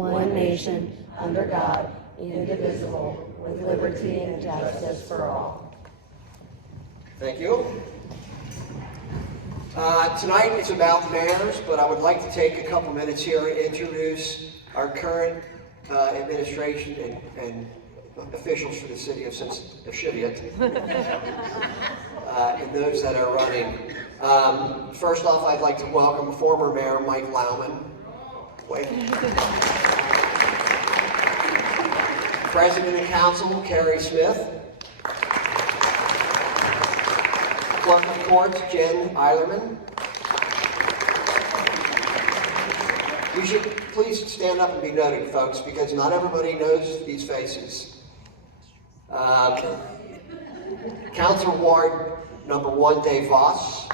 one nation, under God, indivisible, with liberty and justice for all. Thank you. Tonight it's about mayors, but I would like to take a couple minutes here and introduce our current administration and officials for the city of Cheviot and those that are running. First off, I'd like to welcome former Mayor Mike Lauman. President and Council Carrie Smyth. Clerk of Courts Jen Eilerman. You should please stand up and be noted, folks, because not everybody knows these faces. Council Ward number 1, Dave Voss.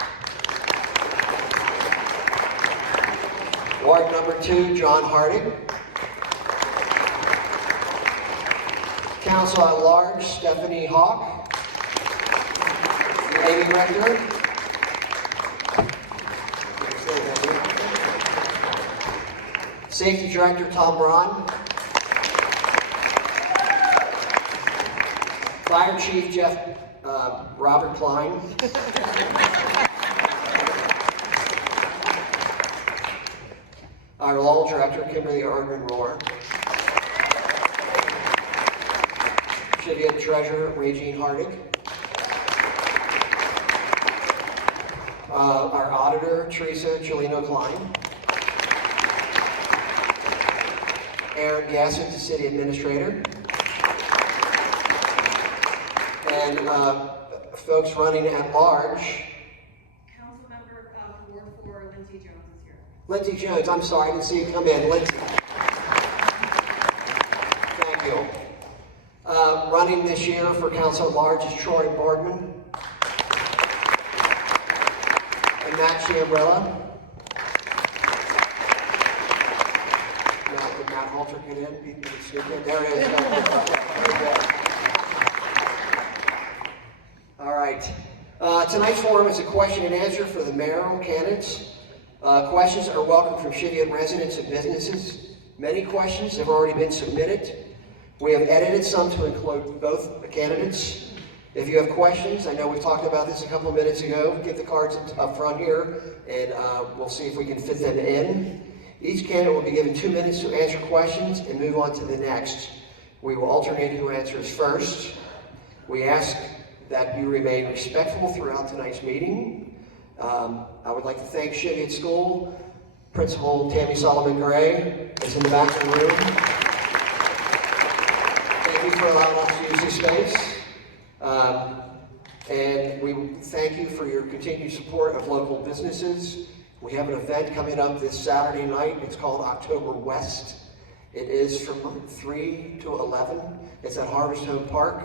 Ward number 2, John Harding. Council at Large, Stephanie Hawk. Amy Rector. Safety Director Tom Braun. Fire Chief Robert Klein. Our Law Director Kimberly Erdman-Rohr. Cheviot Treasurer Regine Hardig. Our Auditor Teresa Chelino-Klein. Aaron Gassett, the City Administrator. And folks running at large. Council member Ward 4, Lindsay Jones is here. Lindsay Jones, I'm sorry, I didn't see you come in. Lindsay. Thank you. Running this year for Council at Large is Troy Boardman. And Matt Chiambrella. Did Matt Halter get in? There he is. All right. Tonight's forum is a question and answer for the mayoral candidates. Questions are welcome from Cheviot residents and businesses. Many questions have already been submitted. We have edited some to include both the candidates. If you have questions, I know we talked about this a couple of minutes ago, get the cards up front here and we'll see if we can fit them in. Each candidate will be given 2 minutes to answer questions and move on to the next. We will alternate who answers first. We ask that you remain respectful throughout tonight's meeting. I would like to thank Cheviot School. Principal Tammy Solomon-Gray is in the back of the room. Thank you for allowing us to use this space. And we thank you for your continued support of local businesses. We have an event coming up this Saturday night. It's called October West. It is from 3 to 11. It's at Harvest Home Park.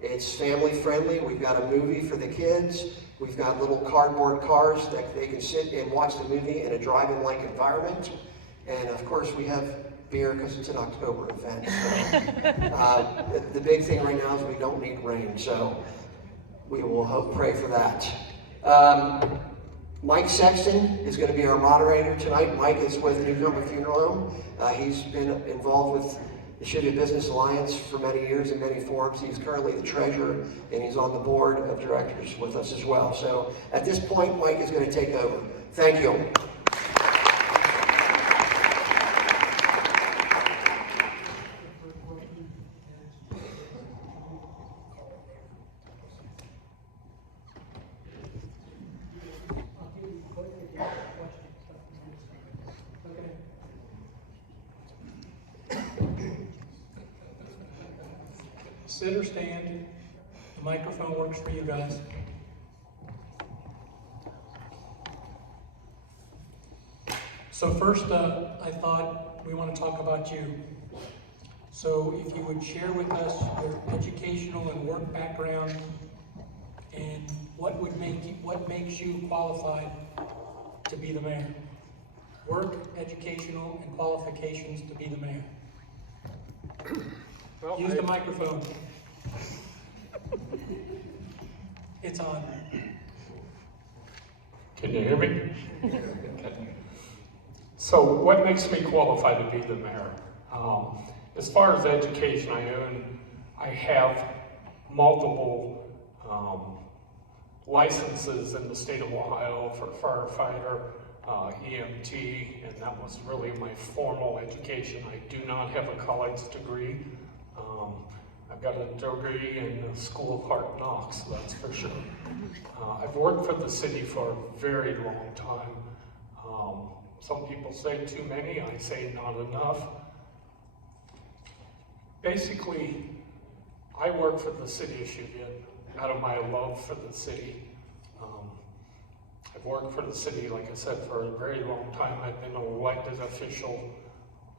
It's family friendly. We've got a movie for the kids. We've got little cardboard cars that they can sit and watch the movie in a drive-in-like environment. And of course we have beer because it's an October event. So, the big thing right now is we don't need rain, so we will pray for that. Mike Sexton is going to be our moderator tonight. Mike is with the Incumbent Funeral Home. He's been involved with the Cheviot Business Alliance for many years in many forms. He's currently the treasurer and he's on the board of directors with us as well. So at this point, Mike is going to take over. Thank you. Sit or stand. The microphone works for you guys. So first, I thought we want to talk about you. So if you would share with us your educational and work background and what makes you qualified to be the mayor. Work, educational, and qualifications to be the mayor. Well, use the microphone. It's on. Can you hear me? So what makes me qualified to be the mayor? As far as education, I have multiple licenses in the state of Ohio for firefighter, EMT, and that was really my formal education. I do not have a college degree. I've got a degree in the School of Hard Knocks, that's for sure. I've worked for the city for a very long time. Some people say too many, I say not enough. Basically, I work for the city of Cheviot out of my love for the city. I've worked for the city, like I said, for a very long time. I've been an elected official.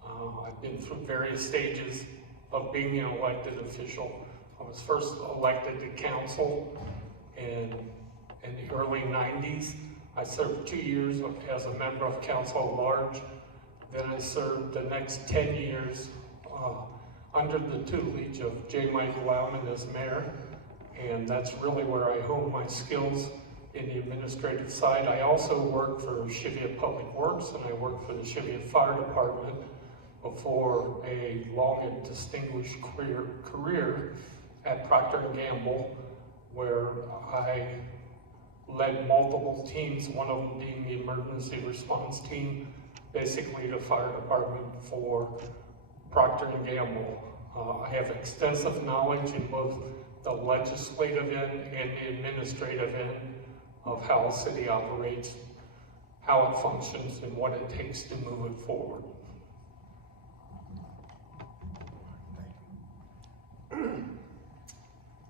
I've been through various stages of being an elected official. I was first elected to council in the early 90s. I served 2 years as a member of council at large. Then I served the next 10 years under the tutelage of J. Michael Lauman as mayor. And that's really where I honed my skills in the administrative side. I also worked for Cheviot Public Works, and I worked for the Cheviot Fire Department before a long and distinguished career at Procter & Gamble, where I led multiple teams, one of them being the emergency response team, basically the fire department for Procter & Gamble. I have extensive knowledge in both the legislative end and the administrative end of how a city operates, how it functions, and what it takes to move it forward.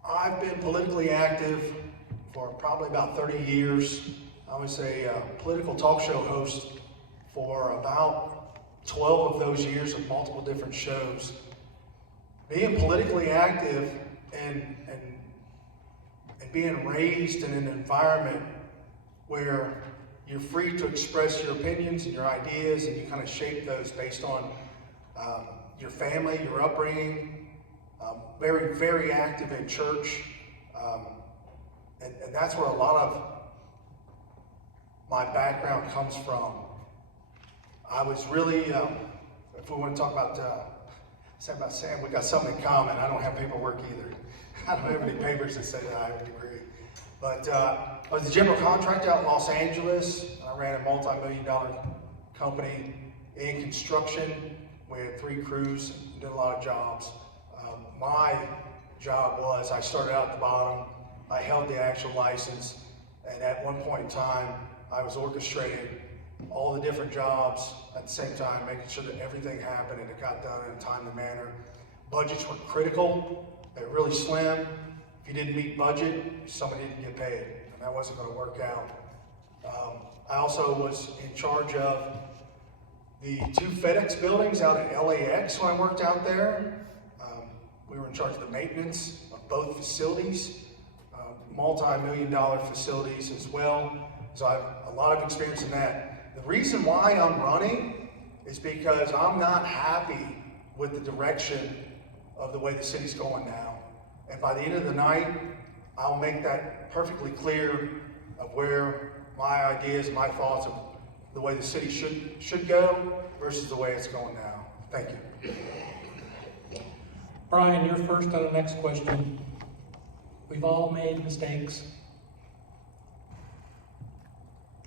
I've been politically active for probably about 30 years. I was a political talk show host for about 12 of those years of multiple different shows. Being politically active and being raised in an environment where you're free to express your opinions and your ideas, and you kind of shape those based on your family, your upbringing. Very, very active in church, and that's where a lot of my background comes from. I was really, if we want to talk about Sam, we got something in common. I don't have paperwork either. I don't have any papers that say that I have a degree. But I was a general contractor out in Los Angeles. I ran a multi-million-dollar company in construction. We had 3 crews, did a lot of jobs. My job was, I started out at the bottom, I held the actual license, and at one point in time, I was orchestrating all the different jobs at the same time, making sure that everything happened and it got done in a timely manner. Budgets were critical, they were really slim. If you didn't meet budget, somebody didn't get paid, and that wasn't going to work out. I also was in charge of the 2 FedEx buildings out at LAX when I worked out there. We were in charge of the maintenance of both facilities, multi-million-dollar facilities as well. So I have a lot of experience in that. The reason why I'm running is because I'm not happy with the direction of the way the city's going now. And by the end of the night, I'll make that perfectly clear of where my ideas, my thoughts of the way the city should go versus the way it's going now. Thank you. Brian, you're first on the next question. We've all made mistakes.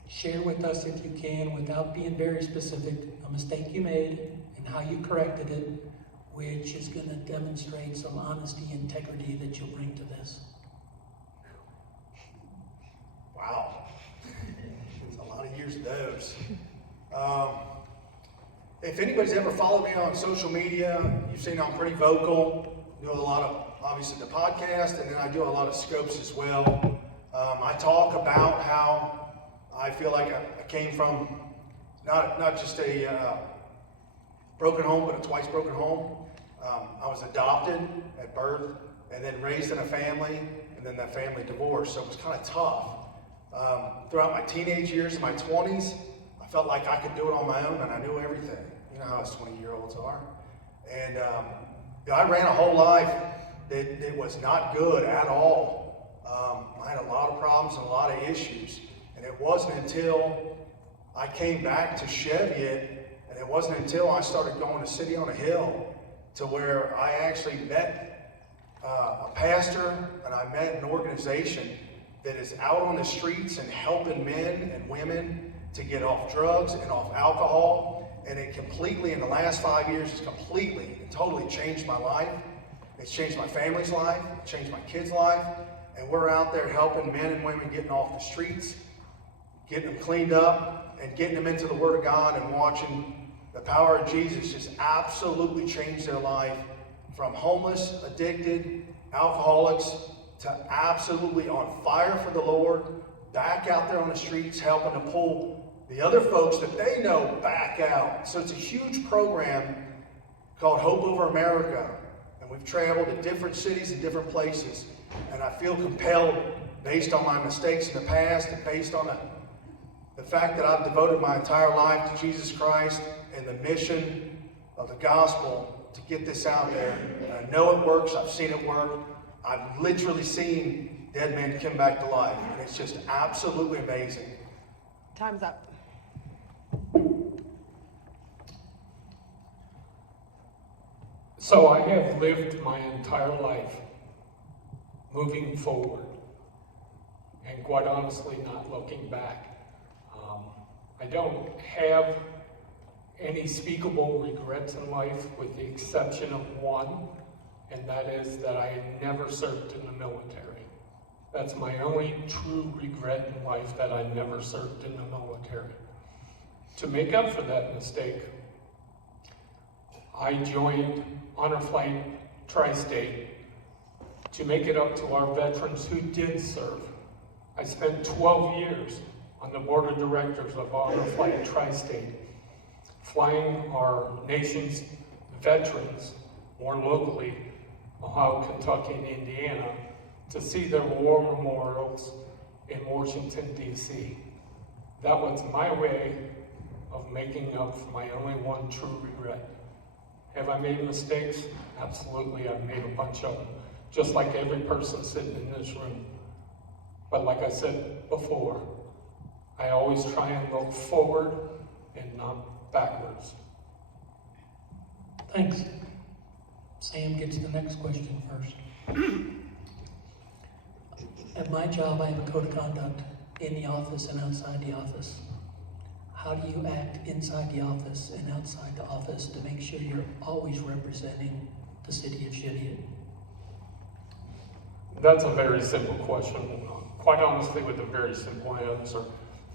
Share with us, if you can, without being very specific, a mistake you made and how you corrected it, which is going to demonstrate some honesty and integrity that you'll bring to this. Wow. It's a lot of years of those. If anybody's ever followed me on social media, you've seen I'm pretty vocal. I do a lot of, obviously, the podcast, and then I do a lot of scopes as well. I talk about how I feel like I came from not just a broken home, but a twice broken home. I was adopted at birth, and then raised in a family, and then that family divorced, so it was kind of tough. Throughout my teenage years and my 20s, I felt like I could do it on my own, and I knew everything. You know how us 20-year-olds are. And I ran a whole life that was not good at all. I had a lot of problems and a lot of issues. And it wasn't until I came back to Cheviot, and it wasn't until I started going to City on a Hill to where I actually met a pastor, and I met an organization that is out on the streets and helping men and women to get off drugs and off alcohol. And it completely, in the last 5 years, has completely and totally changed my life. It's changed my family's life, it's changed my kids' life, and we're out there helping men and women getting off the streets, getting them cleaned up, and getting them into the Word of God, and watching the power of Jesus just absolutely change their life from homeless, addicted, alcoholics, to absolutely on fire for the Lord, back out there on the streets, helping to pull the other folks that they know back out. So it's a huge program called Hope Over America. And we've traveled to different cities and different places. And I feel compelled, based on my mistakes in the past and based on the fact that I've devoted my entire life to Jesus Christ and the mission of the gospel, to get this out there. And I know it works. I've seen it work. I've literally seen dead men come back to life. And it's just absolutely amazing. Time's up. So I have lived my entire life moving forward and quite honestly not looking back. I don't have any speakable regrets in life with the exception of one, and that is that I never served in the military. That's my only true regret in life, that I never served in the military. To make up for that mistake, I joined Honor Flight Tri-State to make it up to our veterans who did serve. I spent 12 years on the board of directors of Honor Flight Tri-State, flying our nation's veterans, more locally, Ohio, Kentucky, and Indiana, to see their war memorials in Washington, D.C. That was my way of making up for my only one true regret. Have I made mistakes? Absolutely, I've made a bunch of them, just like every person sitting in this room. But like I said before, I always try and look forward and not backwards. Thanks. Sam gets the next question first. At my job, I have a code of conduct in the office and outside the office. How do you act inside the office and outside the office to make sure you're always representing the city of Cheviot? That's a very simple question. Quite honestly, with a very simple answer.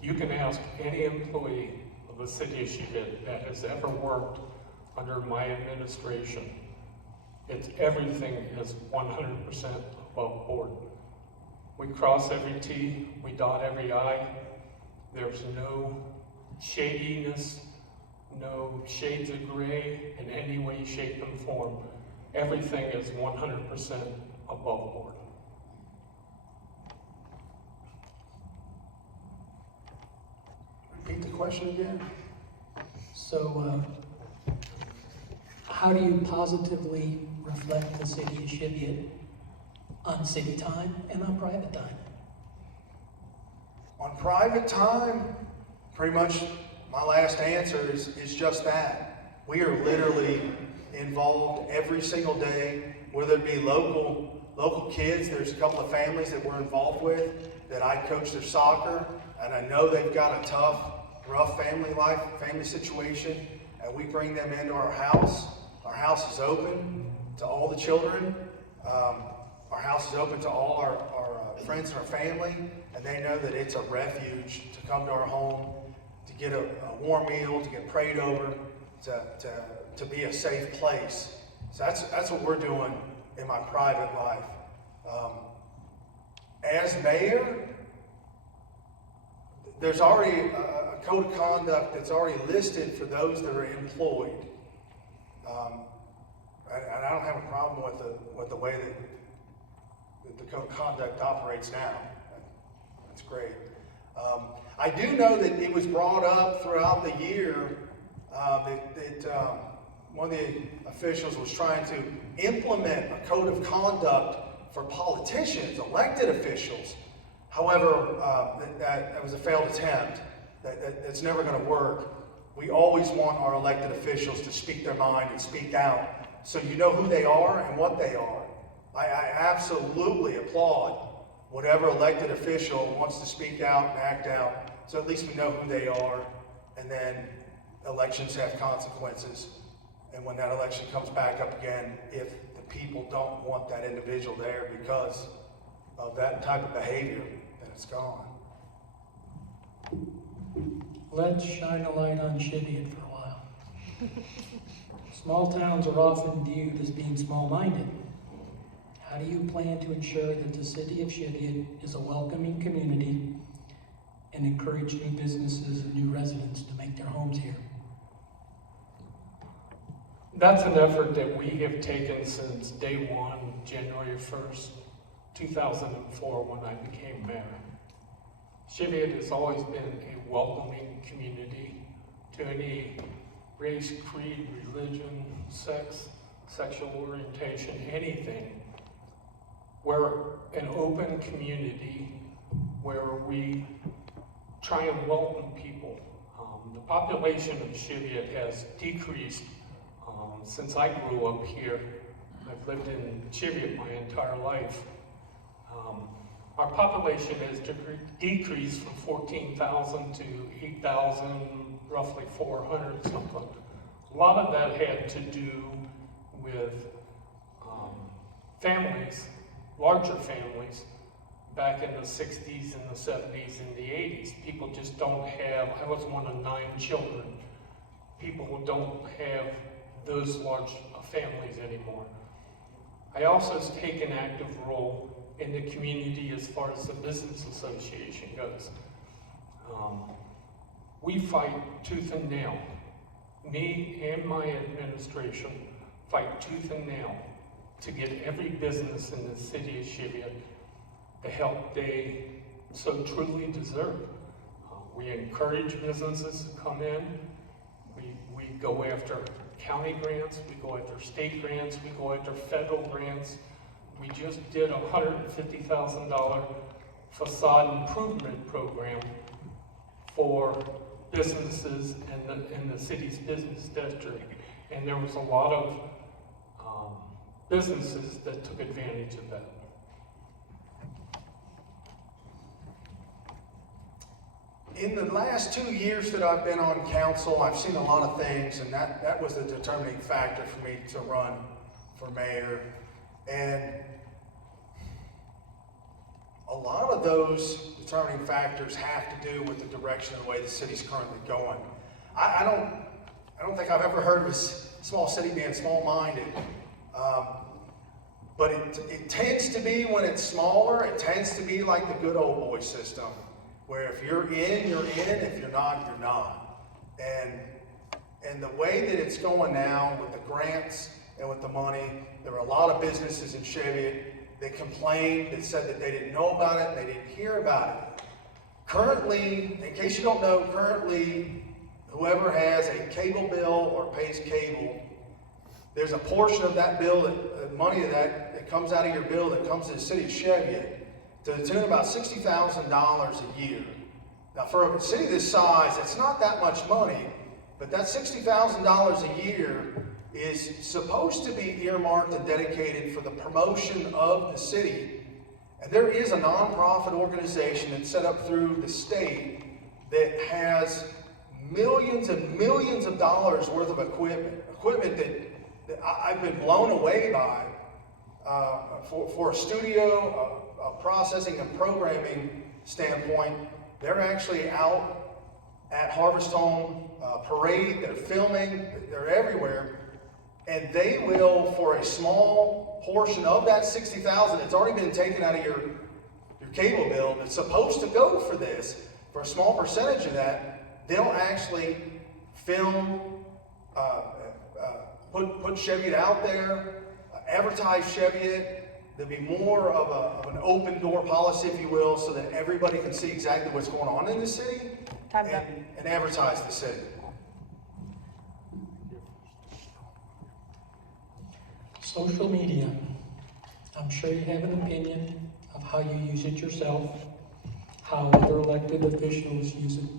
You can ask any employee of the city of Cheviot that has ever worked under my administration. It's everything is 100% above board. We cross every T, we dot every I. There's no shadiness, no shades of gray in any way, shape, and form. Everything is 100% above board. Repeat the question again. So, how do you positively reflect the city of Cheviot on city time and on private time? On private time, pretty much my last answer is just that. We are literally involved every single day, whether it be local kids. There's a couple of families that we're involved with that I coach their soccer, and I know they've got a tough, rough family life, family situation, and we bring them into our house. Our house is open to all the children. Our house is open to all our friends and our family, and they know that it's a refuge to come to our home, to get a warm meal, to get prayed over, to be a safe place. So that's what we're doing in my private life. As mayor, there's already a code of conduct that's already listed for those that are employed. And I don't have a problem with the way that the code of conduct operates now. That's great. I do know that it was brought up throughout the year that one of the officials was trying to implement a code of conduct for politicians, elected officials. However, that was a failed attempt. That's never going to work. we always want our elected officials to speak their mind and speak out so you know who they are and what they are. I absolutely applaud whatever elected official wants to speak out and act out, so at least we know who they are, and then elections have consequences. And when that election comes back up again, if the people don't want that individual there because of that type of behavior, then it's gone. Let's shine a light on Cheviot for a while. Small towns are often viewed as being small-minded. How do you plan to ensure that the city of Cheviot is a welcoming community and encourage new businesses and new residents to make their homes here? That's an effort that we have taken since day one, January 1st, 2004, when I became mayor. Cheviot has always been a welcoming community to any race, creed, religion, sex, sexual orientation, anything. We're an open community where we try and welcome people. The population of Cheviot has decreased since I grew up here. I've lived in Cheviot my entire life. Our population has decreased from 14,000 to 8,000, roughly 400 something. A lot of that had to do with families, larger families, back in the 60s and the 70s and the 80s. People just don't have, I was one of 9 children. People who don't have those large families anymore. I also take an active role in the community as far as the business association goes. We fight tooth and nail. Me and my administration fight tooth and nail to get every business in the city of Cheviot the help they so truly deserve. We encourage businesses to come in. We go after county grants, we go after state grants, we go after federal grants. We just did a $150,000 facade improvement program for businesses in the city's business district. And there was a lot of businesses that took advantage of that. In the last 2 years that I've been on council, I've seen a lot of things, and that was the determining factor for me to run for mayor. And a lot of those determining factors have to do with the direction of the way the city's currently going. I don't think I've ever heard of a small city being small-minded, but it tends to be, when it's smaller, it tends to be like the good old boy system, where if you're in, you're in, if you're not, you're not. And the way that it's going now with the grants and with the money, there were a lot of businesses in Cheviot that complained, that said that they didn't know about it, they didn't hear about it. Currently, in case you don't know, currently, whoever has a cable bill or pays cable, there's a portion of that bill, that money of that comes out of your bill that comes to the city of Cheviot to the tune of about $60,000 a year. Now, for a city this size, it's not that much money, but that $60,000 a year is supposed to be earmarked and dedicated for the promotion of the city. And there is a nonprofit organization that's set up through the state that has millions and millions of dollars worth of equipment that I've been blown away by for a studio, a processing and programming standpoint. They're actually out at Harvest Home Parade, they're filming, they're everywhere. And they will, for a small portion of that $60,000 that's already been taken out of your cable bill, that's supposed to go for this, for a small percentage of that, they'll actually film, put Cheviot out there, advertise Cheviot. There'll be more of an open door policy, if you will, so that everybody can see exactly what's going on in the city and advertise the city. Social media. I'm sure you have an opinion of how you use it yourself, how other elected officials use it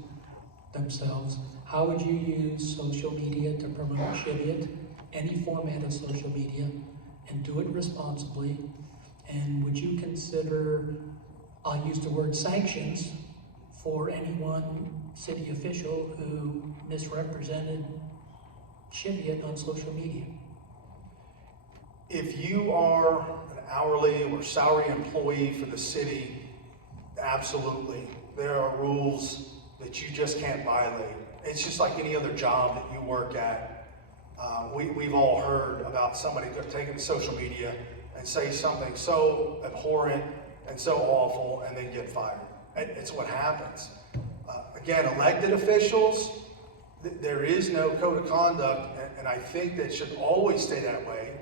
themselves, how would you use social media to promote Cheviot, any format of social media, and do it responsibly? And would you consider, I'll use the word sanctions, for any one city official who misrepresented Cheviot on social media? If you are an hourly or salary employee for the city, absolutely. There are rules that you just can't violate. It's just like any other job that you work at. We've all heard about somebody taking to social media and say something so abhorrent and so awful and then get fired. It's what happens. Again, elected officials, there is no code of conduct, and I think that should always stay that way.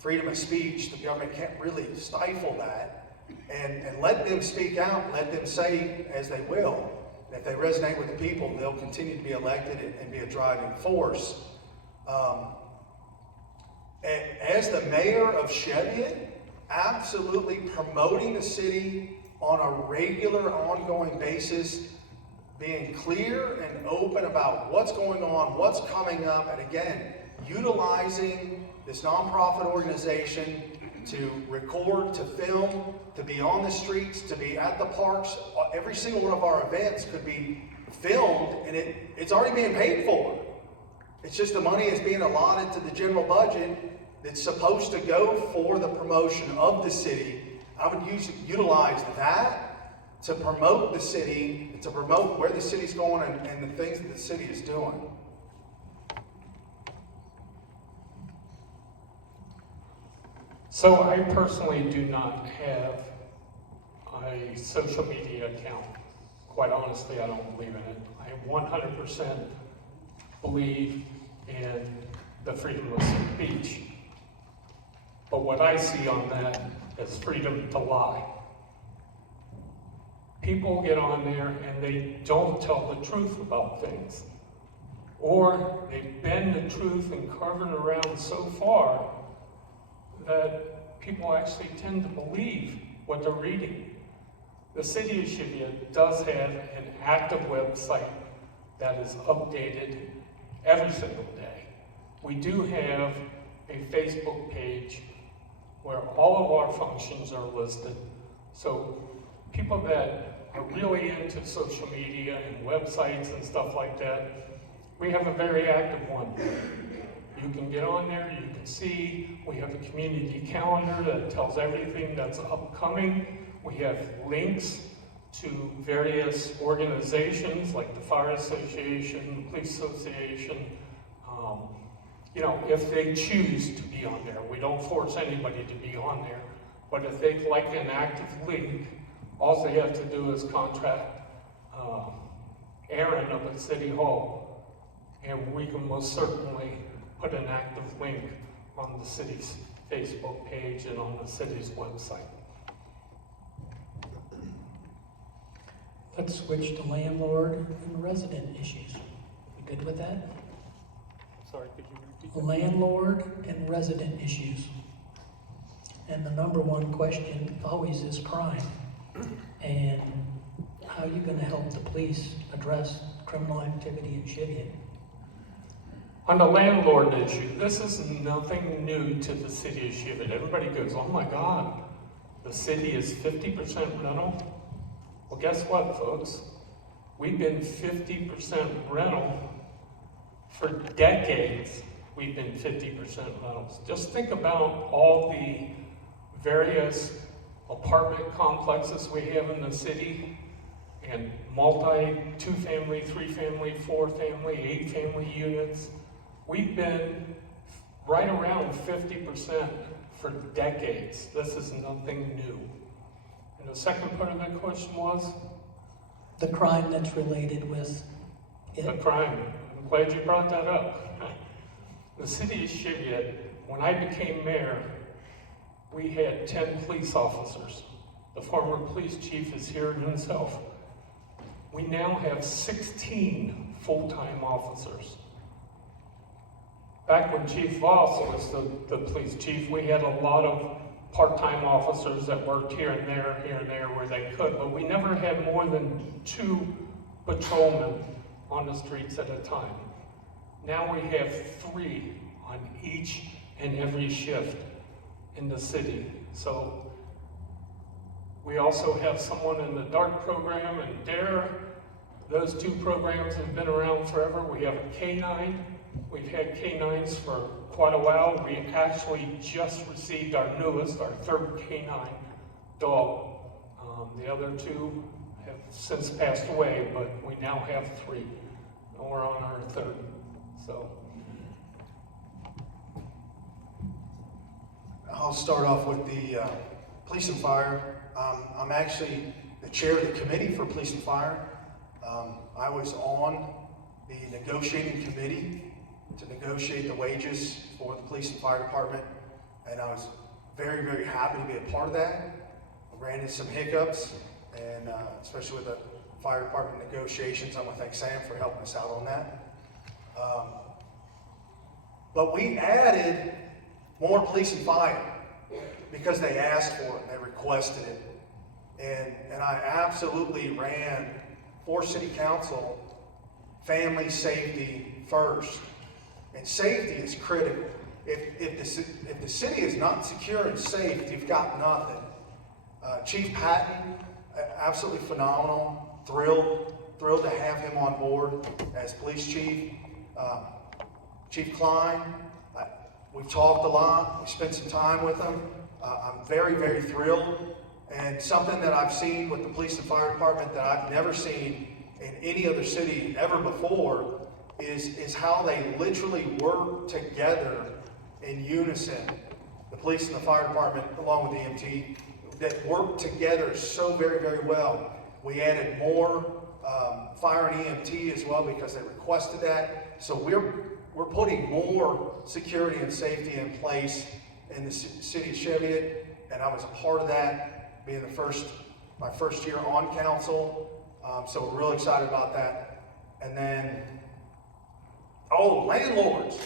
Freedom of speech, the government can't really stifle that, and let them speak out, let them say as they will. And if they resonate with the people, they'll continue to be elected and be a driving force. As the mayor of Cheviot, absolutely promoting the city on a regular, ongoing basis, being clear and open about what's going on, what's coming up, and again, utilizing this nonprofit organization to record, to film, to be on the streets, to be at the parks. Every single one of our events could be filmed, and it's already being paid for. It's just the money is being allotted to the general budget that's supposed to go for the promotion of the city. I would utilize that to promote the city, to promote where the city's going and the things that the city is doing. So I personally do not have a social media account. Quite honestly, I don't believe in it. I 100% believe in the freedom of speech. But what I see on that is freedom to lie. People get on there and they don't tell the truth about things. Or they bend the truth and carve it around so far that people actually tend to believe what they're reading. The city of Cheviot does have an active website that is updated every single day. We do have a Facebook page where all of our functions are listed. So people that are really into social media and websites and stuff like that, we have a very active one. You can get on there, you can see, we have a community calendar that tells everything that's upcoming. We have links to various organizations like the Fire Association, the Police Association. If they choose to be on there, we don't force anybody to be on there. But if they'd like an active link, all they have to do is contact Aaron up at City Hall, and we can most certainly put an active link on the city's Facebook page and on the city's website. Let's switch to landlord and resident issues. We good with that? Sorry, could you repeat that? Landlord and resident issues. And the number one question always is crime. And how are you going to help the police address criminal activity in Cheviot? On the landlord issue, this is nothing new to the city of Cheviot. Everybody goes, oh my God, the city is 50% rental. Well, guess what, folks? We've been 50% rental for decades. We've been 50% rentals. Just think about all the various apartment complexes we have in the city, and multi, 2-family, 3-family, 4-family, 8-family units. We've been right around 50% for decades. This is nothing new. And the second part of that question was? The crime that's related with it. The crime. I'm glad you brought that up. The city of Cheviot, when I became mayor, we had 10 police officers. The former police chief is here himself. We now have 16 full-time officers. Back when Chief Voss was the police chief, we had a lot of part-time officers that worked here and there where they could, but we never had more than 2 patrolmen on the streets at a time. Now we have 3 on each and every shift in the city. So we also have someone in the DART program and DARE. Those 2 programs have been around forever. We have a K9. We've had K9s for quite a while. We actually just received our newest, our 3rd K9 dog. The other 2 have since passed away, but we now have 3. And we're on our 3rd. So I'll start off with the police and fire. I'm actually the chair of the committee for police and fire. I was on the negotiating committee to negotiate the wages for the police and fire department, and I was very, very happy to be a part of that. I ran into some hiccups, and especially with the fire department negotiations. I want to thank Sam for helping us out on that. But we added more police and fire because they asked for it, they requested it. And I absolutely ran for city council, family safety first. And safety is critical. If the city is not secure and safe, you've got nothing. Chief Patton, absolutely phenomenal. Thrilled to have him on board as police chief. Chief Klein, we've talked a lot. We spent some time with him. I'm very, very thrilled. And something that I've seen with the police and fire department that I've never seen in any other city ever before is how they literally work together in unison. The police and the fire department, along with the EMT, that work together so very, very well. We added more fire and EMT as well because they requested that. So we're putting more security and safety in place in the city of Cheviot, and I was a part of that, being my first year on council. So we're really excited about that. And then, landlords.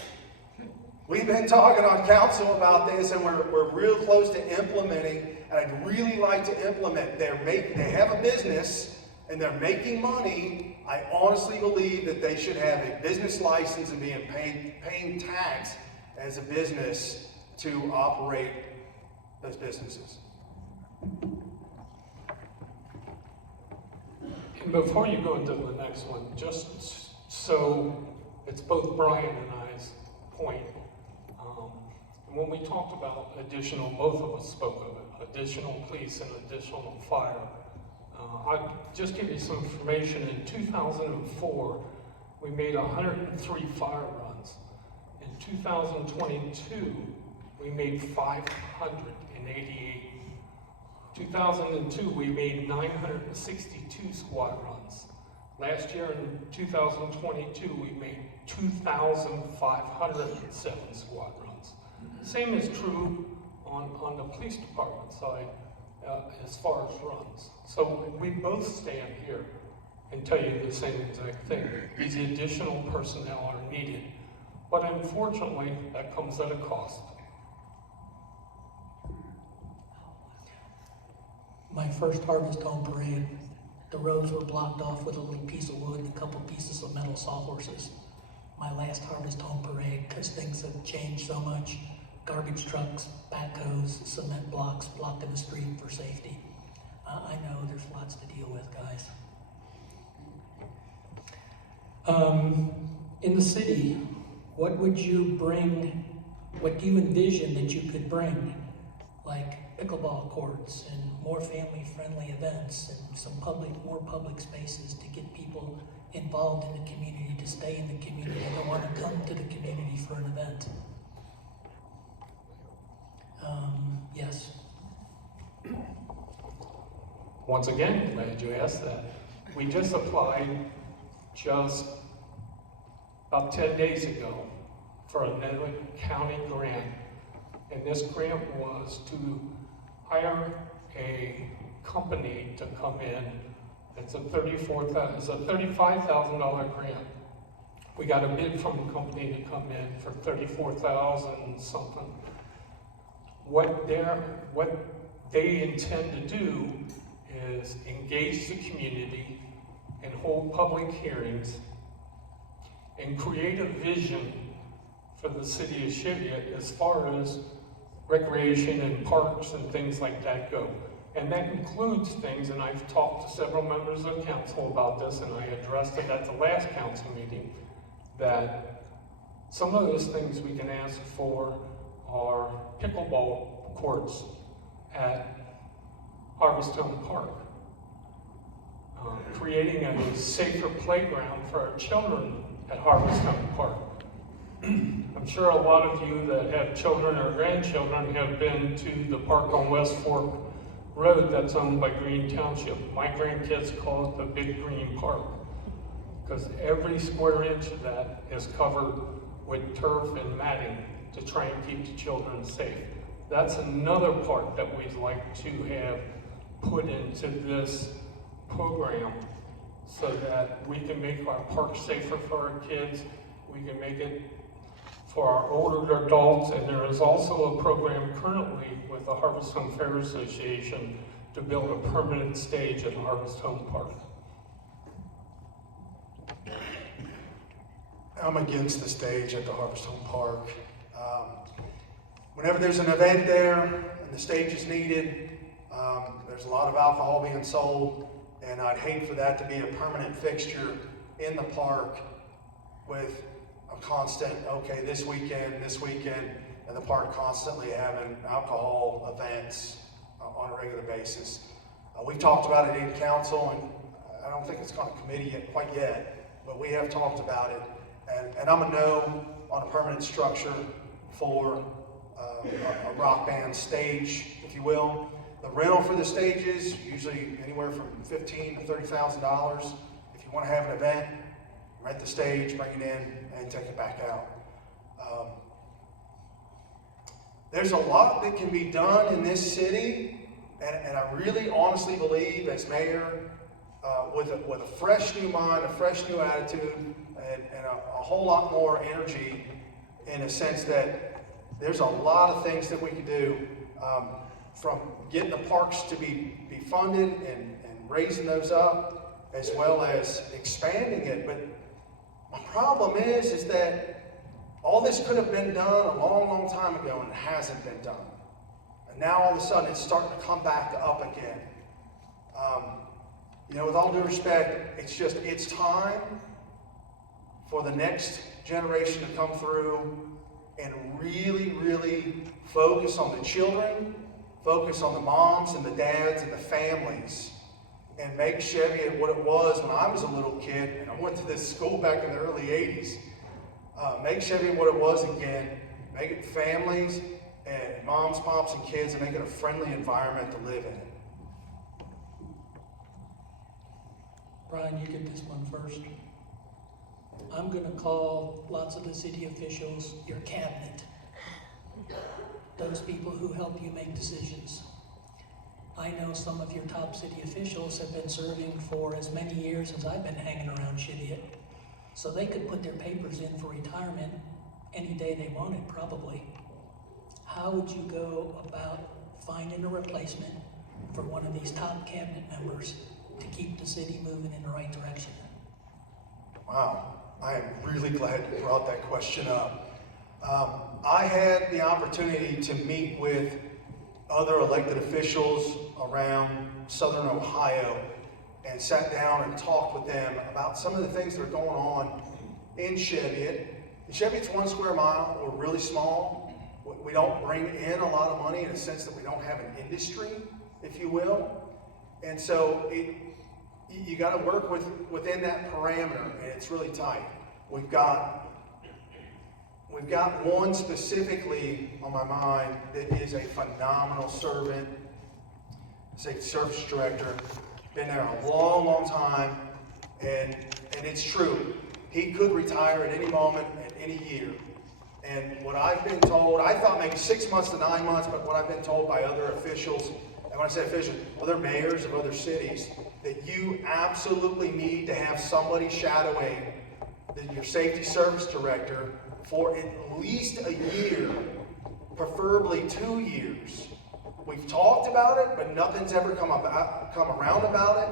We've been talking on council about this, and we're real close to implementing, and I'd really like to implement. They have a business, and they're making money. I honestly believe that they should have a business license and be paying tax as a business to operate those businesses. And before you go into the next one, just so it's both Brian and I's point, when we talked about additional, both of us spoke of it, additional police and additional fire. I'll just give you some information. In 2004, we made 103 fire runs. In 2022, we made 588. 2002, we made 962 squad runs. Last year in 2022, we made 2,507 squad runs. Same is true on the police department side as far as runs. So we both stand here and tell you the same exact thing. These additional personnel are needed. But unfortunately, that comes at a cost. My first Harvest Home Parade, the roads were blocked off with a little piece of wood and a couple pieces of metal sawhorses. My last Harvest Home Parade, because things have changed so much, garbage trucks, backhoes, cement blocks blocked in the street for safety. I know there's lots to deal with, guys. In the city, what would you bring, what do you envision that you could bring? Like pickleball courts and more family-friendly events and more public spaces to get people involved in the community, to stay in the community. They don't want to come to the community for an event. Yes. Once again, glad you asked that. We just applied just about 10 days ago for another county grant. And this grant was to hire a company to come in. It's a $35,000 grant. We got a bid from the company to come in for $34,000 something. What they intend to do is engage the community and hold public hearings and create a vision for the city of Cheviot as far as recreation and parks and things like that go. And that includes things, and I've talked to several members of council about this, and I addressed it at the last council meeting, that some of those things we can ask for are pickleball courts at Harvestone Park. Creating a safer playground for our children at Harvestone Park. I'm sure a lot of you that have children or grandchildren have been to the park on West Fork Road that's owned by Green Township. My grandkids call it the Big Green Park, because every square inch of that is covered with turf and matting to try and keep the children safe. That's another part that we'd like to have put into this program so that we can make our parks safer for our kids, we can make it for our older adults, and there is also a program currently with the Harvestone Fair Association to build a permanent stage at Harvestone Park. I'm against the stage at the Harvestone Park. Whenever there's an event there and the stage is needed, there's a lot of alcohol being sold, and I'd hate for that to be a permanent fixture in the park with a constant, okay, this weekend, and the park constantly having alcohol events on a regular basis. We've talked about it in council, and I don't think it's gone to committee quite yet, but we have talked about it. And I'm a no on a permanent structure for a rock band stage, if you will. The rental for the stages, usually anywhere from $15,000 to $30,000. If you want to have an event, rent the stage, bring it in, and take it back out. There's a lot that can be done in this city, and I really honestly believe as mayor, with a fresh new mind, a fresh new attitude, and a whole lot more energy, in a sense that there's a lot of things that we can do, from getting the parks to be funded and raising those up, as well as expanding it. But my problem is that all this could have been done a long, long time ago, and it hasn't been done. And now all of a sudden it's starting to come back up again. With all due respect, it's time for the next generation to come through and really, really focus on the children, focus on the moms and the dads and the families, and make Cheviot what it was when I was a little kid, and I went to this school back in the early 80s. Make Cheviot what it was again, make it families and moms, pops, and kids, and make it a friendly environment to live in. Brian, you get this one first. I'm gonna call lots of the city officials your cabinet. Those people who help you make decisions. I know some of your top city officials have been serving for as many years as I've been hanging around Cheviot, so they could put their papers in for retirement any day they wanted, probably. How would you go about finding a replacement for one of these top cabinet members to keep the city moving in the right direction? Wow, I am really glad you brought that question up. I had the opportunity to meet with other elected officials around Southern Ohio and sat down and talked with them about some of the things that are going on in Cheviot. Cheviot's 1 square mile. We're really small. We don't bring in a lot of money in a sense that we don't have an industry, if you will. And so you got to work within that parameter, and it's really tight. We've got one specifically on my mind that is a phenomenal servant. It's a service director, been there a long, long time, and it's true. He could retire at any moment, at any year. And what I've been told, I thought maybe 6 months to 9 months, but what I've been told by other officials, and when I say officials, other mayors of other cities, that you absolutely need to have somebody shadowing your safety service director for at least a year, preferably 2 years. We've talked about it, but nothing's ever come around about it.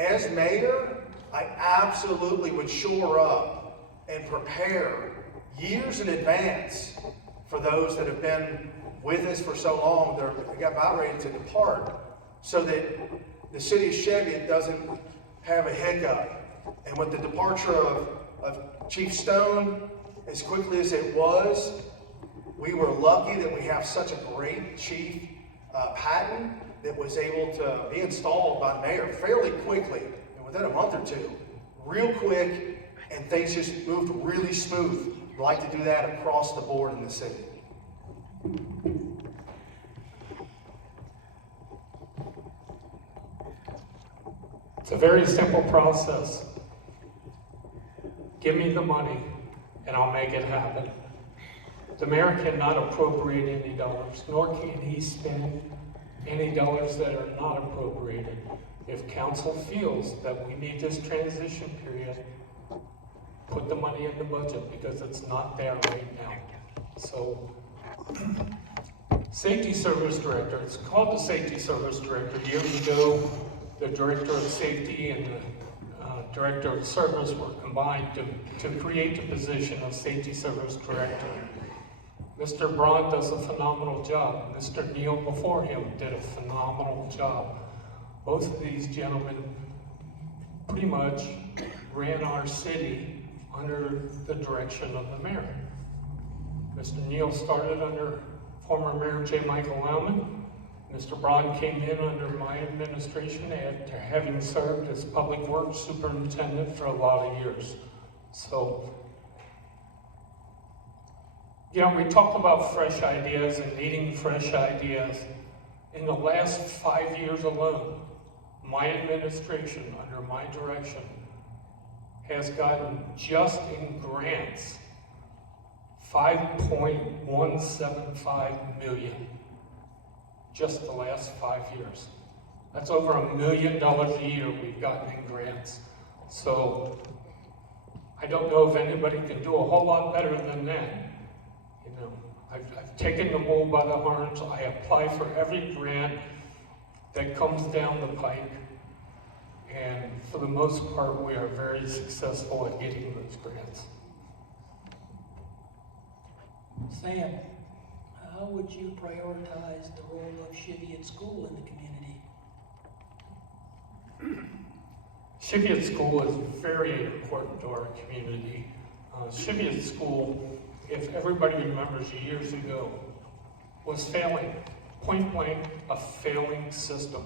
As mayor, I absolutely would shore up and prepare years in advance for those that have been with us for so long, they got about ready to depart, so that the city of Cheviot doesn't have a hiccup. And with the departure of Chief Stone, as quickly as it was, we were lucky that we have such a great Chief Patton that was able to be installed by the mayor fairly quickly, and within a month or two, real quick, and things just moved really smooth. We'd like to do that across the board in the city. It's a very simple process. Give me the money and I'll make it happen. The mayor cannot appropriate any dollars, nor can he spend any dollars that are not appropriated. If council feels that we need this transition period, put the money in the budget, because it's not there right now. So, Safety Service Director, it's called the Safety Service Director. Years ago, the Director of Safety and the Director of Service were combined to create the position of Safety Service Director. Mr. Braun does a phenomenal job. Mr. Neal before him did a phenomenal job. Both of these gentlemen pretty much ran our city under the direction of the mayor. Mr. Neal started under former Mayor J. Michael Lauman. Mr. Braun came in under my administration after having served as Public Works Superintendent for a lot of years. So, you know, we talk about fresh ideas and needing fresh ideas. In the last 5 years alone, my administration, under my direction, has gotten just in grants $5.175 million. Just the last 5 years. That's over $1 million a year we've gotten in grants. So I don't know if anybody can do a whole lot better than that. You know, I've taken the bull by the horns. I apply for every grant that comes down the pike. And for the most part, we are very successful at getting those grants. Sam, how would you prioritize the role of Cheviot School in the community? Cheviot School is very important to our community. Cheviot School, if everybody remembers years ago, was failing, point blank, a failing system.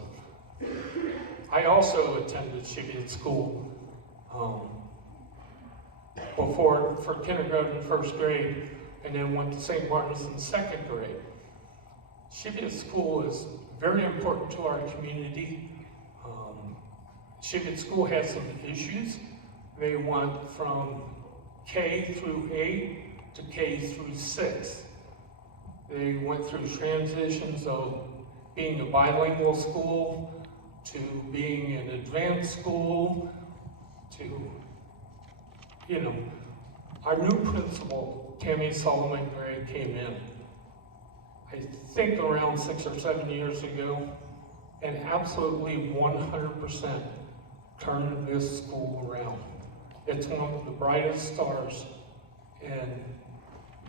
I also attended Cheviot School before for kindergarten and first grade, and then went to St. Martin's in second grade. Cheviot School is very important to our community. Cheviot School has some issues. They went from K through 8 to K through 6. They went through transitions of being a bilingual school to being an advanced school to, you know, our new principal, Tammy Solomon Gray, came in, I think around 6 or 7 years ago, and absolutely 100% turned this school around. It's one of the brightest stars in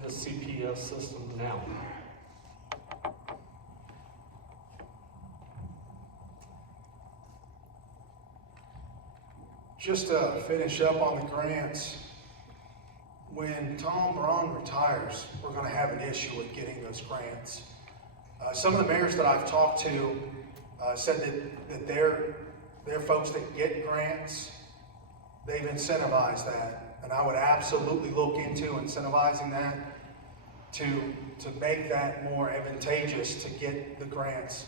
the CPS system now. Just to finish up on the grants, when Tom Braun retires, we're going to have an issue with getting those grants. Some of the mayors that I've talked to said that they're folks that get grants, they've incentivized that. And I would absolutely look into incentivizing that to make that more advantageous to get the grants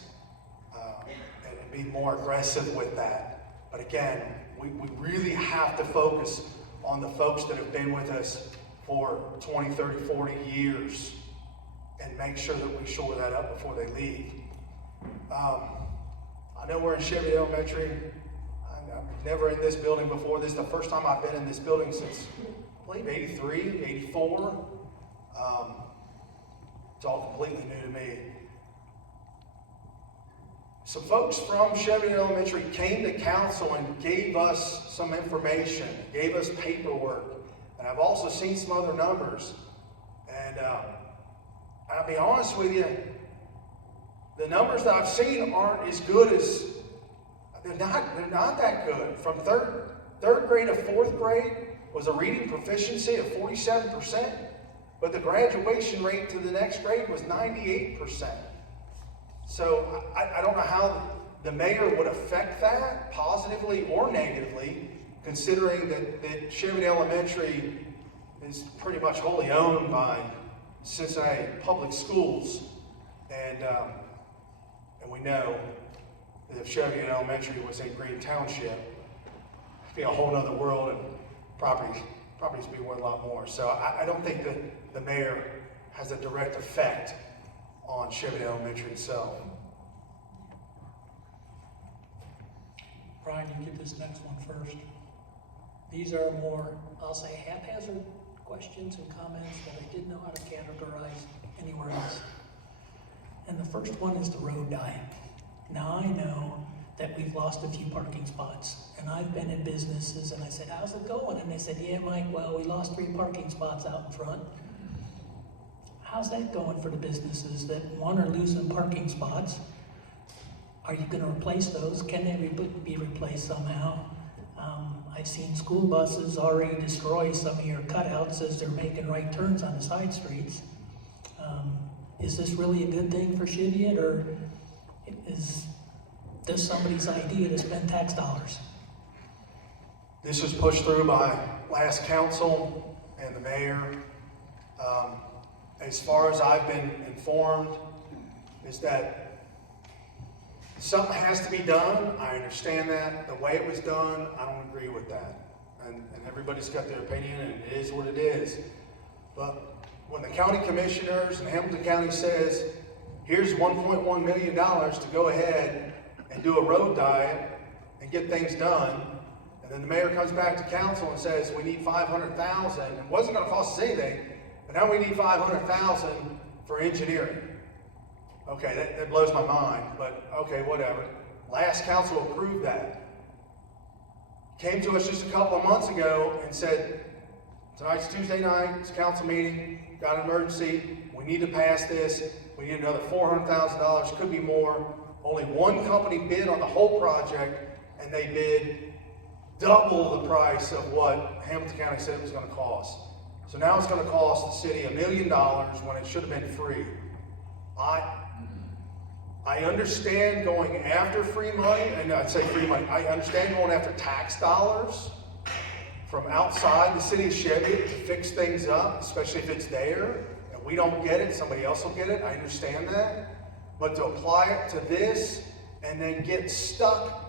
and be more aggressive with that. But again, we really have to focus on the folks that have been with us for 20, 30, 40 years and make sure that we shore that up before they leave. I know we're in Cheviot Elementary. I'm never in this building before. This is the first time I've been in this building since, I believe, 83, 84. It's all completely new to me. Some folks from Cheviot Elementary came to council and gave us some information, gave us paperwork. And I've also seen some other numbers. And I'll be honest with you, the numbers that I've seen aren't as good as, they're not that good. From third grade to fourth grade was a reading proficiency of 47%, but the graduation rate to the next grade was 98%. So I don't know how the mayor would affect that positively or negatively, considering that Cheviot Elementary is pretty much wholly owned by Cincinnati Public Schools. And we know that if Cheviot Elementary was in Green Township, it'd be a whole other world, and properties would be worth a lot more. So I don't think that the mayor has a direct effect on Cheviot Elementary itself. Brian, you get this next one first. These are more, I'll say, haphazard questions and comments that I didn't know how to categorize anywhere else. And the first one is the road diet. Now I know that we've lost a few parking spots, and I've been in businesses and I said, how's it going? And they said, yeah, Mike, well, we lost 3 parking spots out in front. How's that going for the businesses that, one, are losing parking spots? Are you gonna replace those? Can they be replaced somehow? I've seen school buses already destroy some of your cutouts as they're making right turns on the side streets. Is this really a good thing for Cheviot, or is this somebody's idea to spend tax dollars? This was pushed through by last council and the mayor. As far as I've been informed, is that something has to be done. I understand that. The way it was done, I don't agree with that. And everybody's got their opinion, and it is what it is. But when the county commissioners in Hamilton County says, here's $1.1 million to go ahead and do a road diet and get things done, and then the mayor comes back to council and says, we need $500,000. It wasn't gonna cost us anything, but now we need $500,000 for engineering. Okay, that blows my mind, but okay, whatever. Last council approved that. Came to us just a couple of months ago and said, tonight's Tuesday night, it's a council meeting, got an emergency, we need to pass this, we need another $400,000, could be more. Only one company bid on the whole project, and they bid double the price of what Hamilton County said it was gonna cost. So now it's gonna cost the city $1 million when it should have been free. I understand going after free money, and I'd say free money, I understand going after tax dollars from outside the city of Cheviot to fix things up, especially if it's there, and we don't get it, somebody else will get it, I understand that. But to apply it to this, and then get stuck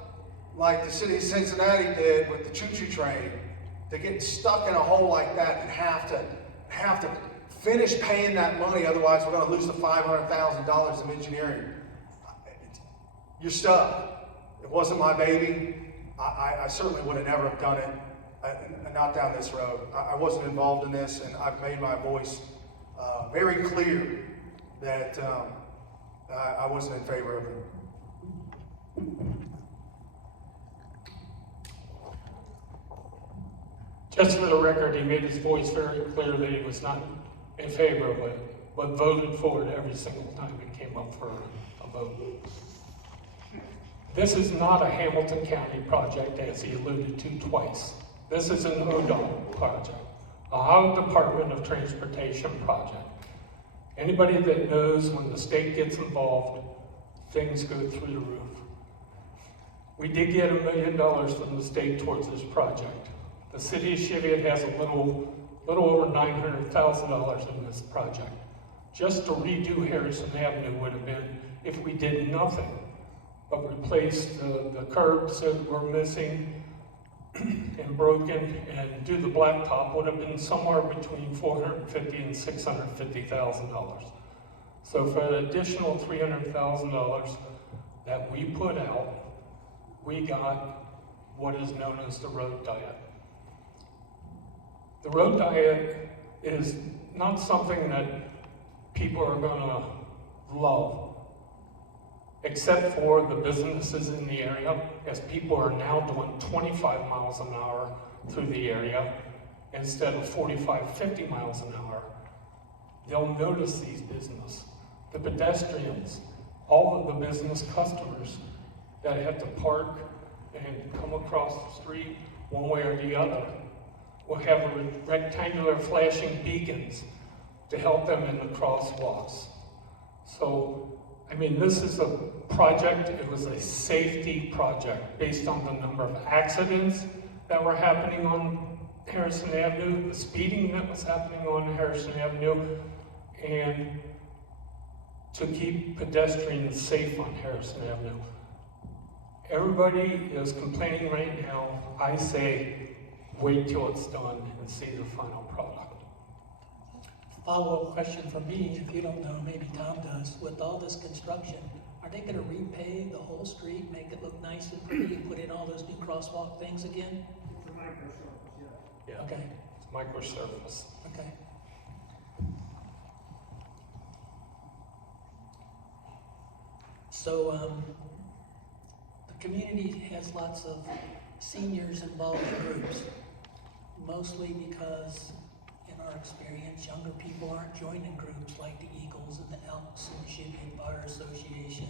like the city of Cincinnati did with the choo-choo train, to get stuck in a hole like that and have to finish paying that money, otherwise we're gonna lose the $500,000 of engineering. You're stuck. It wasn't my baby. I certainly would have never have done it, not down this road. I wasn't involved in this, and I've made my voice very clear that I wasn't in favor of it. Just for the record, he made his voice very clear that he was not in favor of it, but voted for it every single time it came up for a vote. This is not a Hamilton County project, as he alluded to twice. This is an ODOT project, Ohio Department of Transportation project. Anybody that knows, when the state gets involved, things go through the roof. We did get $1 million from the state towards this project. The city of Cheviot has a little over $900,000 in this project. Just to redo Harrison Avenue would have been, if we did nothing but replace the curbs that were missing and broken, and do the blacktop, would have been somewhere between $450,000 and $650,000. So for an additional $300,000 that we put out, we got what is known as the road diet. The road diet is not something that people are gonna love, except for the businesses in the area, as people are now doing 25 miles an hour through the area. instead of 45, 50 miles an hour, they'll notice these businesses, the pedestrians, all of the business customers that have to park and come across the street one way or the other will have rectangular flashing beacons to help them in the crosswalks. So, I mean, this is a project, it was a safety project based on the number of accidents that were happening on Harrison Avenue, the speeding that was happening on Harrison Avenue, and to keep pedestrians safe on Harrison Avenue. Everybody is complaining right now. I say, wait till it's done and see the final product. Follow-up question from me, if you don't know, maybe Tom does. With all this construction, are they gonna repave the whole street, make it look nice and pretty, and put in all those new crosswalk things again? Yeah, Okay, it's microservice. okay. So, the community has lots of seniors involved in groups, mostly because, in our experience, younger people aren't joining groups like the Eagles and the Elks and the Cheviot Fire Association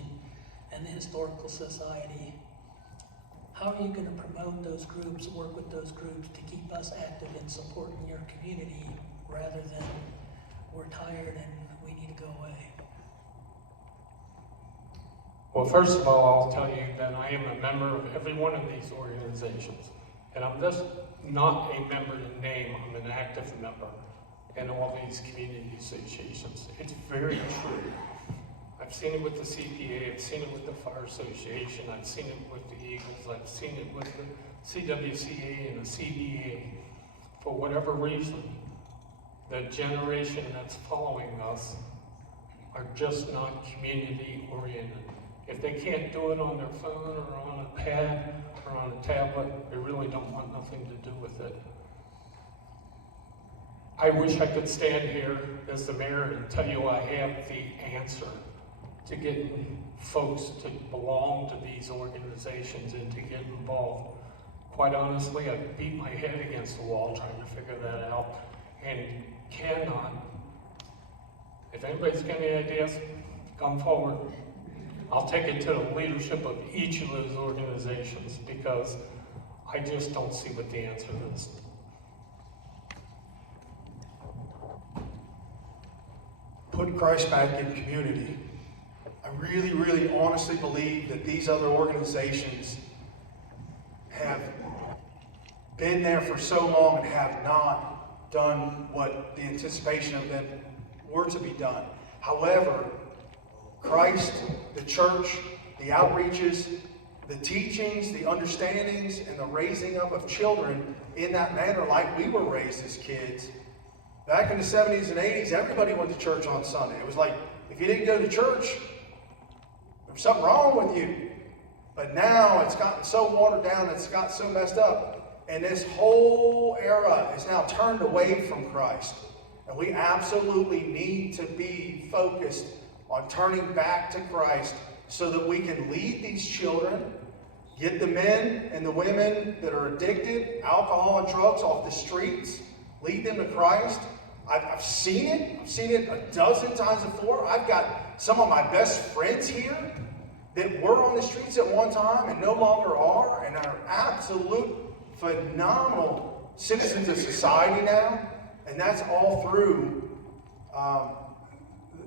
and the Historical Society. How are you going to promote those groups, work with those groups to keep us active in supporting your community rather than we're tired and we need to go away? Well, first of all, I'll tell you that I am a member of every one of these organizations. And I'm just not a member in name, I'm an active member in all these community associations. It's very true. I've seen it with the CPA, I've seen it with the Fire Association, I've seen it with the Eagles, I've seen it with the CWCA and the CBA. For whatever reason, the generation that's following us are just not community oriented. If they can't do it on their phone or on a pad or on a tablet, they really don't want nothing to do with it. I wish I could stand here as the mayor and tell you I have the answer to getting folks to belong to these organizations and to get involved. Quite honestly, I beat my head against the wall trying to figure that out and cannot. If anybody's got any ideas, come forward. I'll take it to the leadership of each of those organizations because I just don't see what the answer is. Put Christ back in community. I really, really honestly believe that these other organizations have been there for so long and have not done what the anticipation of them were to be done. However, Christ, the church, the outreaches, the teachings, the understandings, and the raising up of children in that manner like we were raised as kids. Back in the 70s and 80s, everybody went to church on Sunday. It was like, if you didn't go to church, there was something wrong with you. But now it's gotten so watered down, it's got so messed up. And this whole era is now turned away from Christ. And we absolutely need to be focused on turning back to Christ so that we can lead these children, get the men and the women that are addicted, alcohol and drugs off the streets, lead them to Christ. I've seen it. I've seen it a dozen times before. I've got some of my best friends here that were on the streets at one time and no longer are and are absolute phenomenal citizens of society now. And that's all through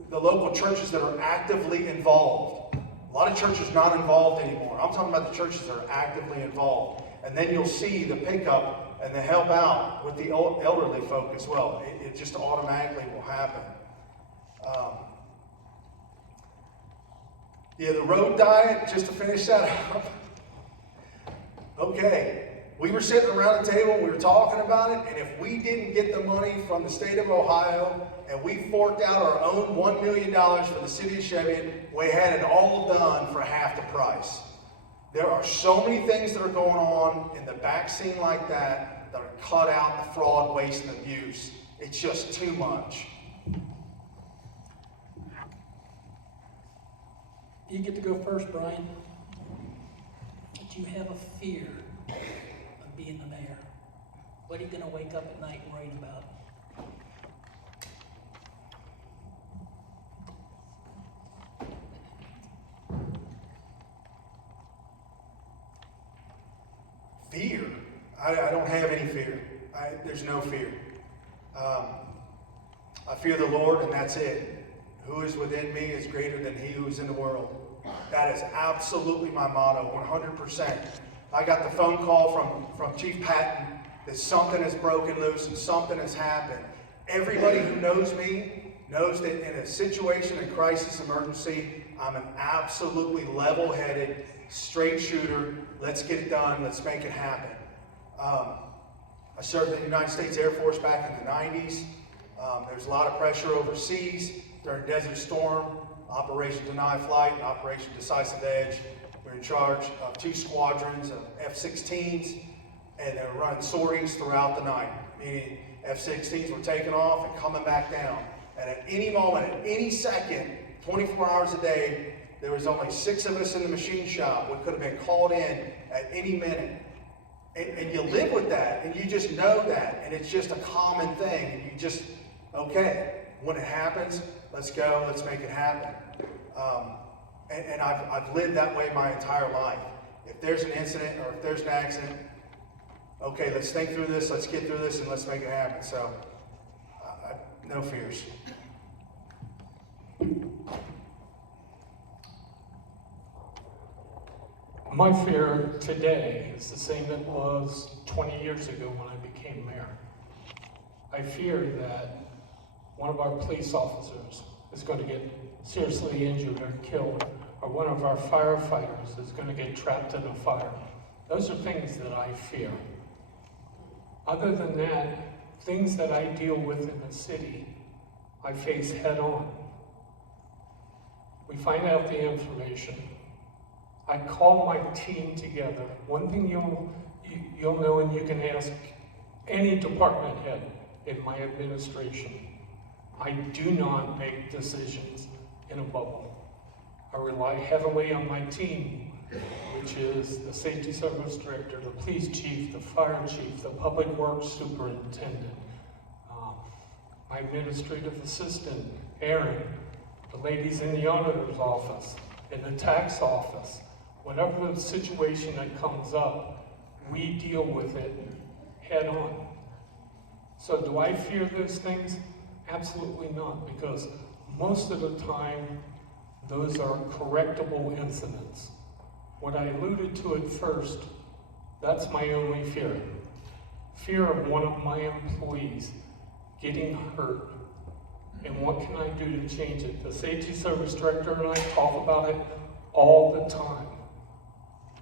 the local churches that are actively involved. A lot of churches not involved anymore. I'm talking about the churches that are actively involved. And then you'll see the pickup and the help out with the elderly folk as well. It just automatically will happen. The road diet, just to finish that up. Okay. We were sitting around the table, we were talking about it, and if we didn't get the money from the state of Ohio, and we forked out our own $1 million for the city of Cheviot, we had it all done for half the price. There are so many things that are going on in the back scene like that that are cut out the fraud, waste, and abuse. It's just too much. You get to go first, Brian. But you have a fear of being the mayor. What are you gonna wake up at night worried about? Fear? I don't have any fear. There's no fear. I fear the Lord, and that's it. Who is within me is greater than he who is in the world. That is absolutely my motto, 100%. I got the phone call from Chief Patton that something has broken loose and something has happened. Everybody who knows me knows that in a situation, a crisis, emergency, I'm an absolutely level-headed, straight shooter. Let's get it done. Let's make it happen. I served in the United States Air Force back in the 90s. There's a lot of pressure overseas during Desert Storm, Operation Deny Flight, and Operation Decisive Edge. We're in charge of 2 squadrons of F-16s, and they're running sorties throughout the night, meaning F-16s were taking off and coming back down. And at any moment, at any second, 24 hours a day, there was only 6 of us in the machine shop. We could have been called in at any minute. And you live with that, and you just know that, and it's just a common thing. And you just, okay, when it happens, let's go, let's make it happen. And I've lived that way my entire life. If there's an incident or if there's an accident, okay, let's think through this, let's get through this, and let's make it happen. So, no fears. My fear today is the same that was 20 years ago when I became mayor. I fear that one of our police officers is going to get seriously injured or killed, or one of our firefighters is going to get trapped in a fire. Those are things that I fear. Other than that, things that I deal with in the city, I face head on. We find out the information. I call my team together. One thing you'll know, and you can ask any department head in my administration, I do not make decisions in a bubble. I rely heavily on my team, which is the safety service director, the police chief, the fire chief, the public works superintendent, my administrative assistant, Aaron, the ladies in the auditor's office, in the tax office. Whatever the situation that comes up, we deal with it head on. So do I fear those things? Absolutely not, because most of the time, those are correctable incidents. What I alluded to at first, that's my only fear. Fear of one of my employees getting hurt. And what can I do to change it? The safety service director and I talk about it all the time.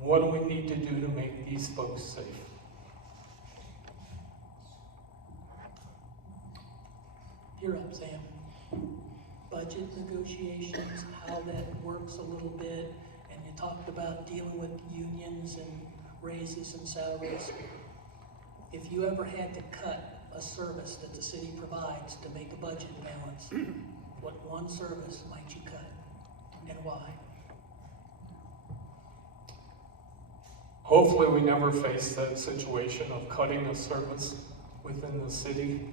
What do we need to do to make these folks safe? You're up, Sam. Budget negotiations, how that works a little bit, and you talked about dealing with unions and raises and salaries. If you ever had to cut a service that the city provides to make a budget balance, what one service might you cut, and why? Hopefully we never face that situation of cutting a service within the city.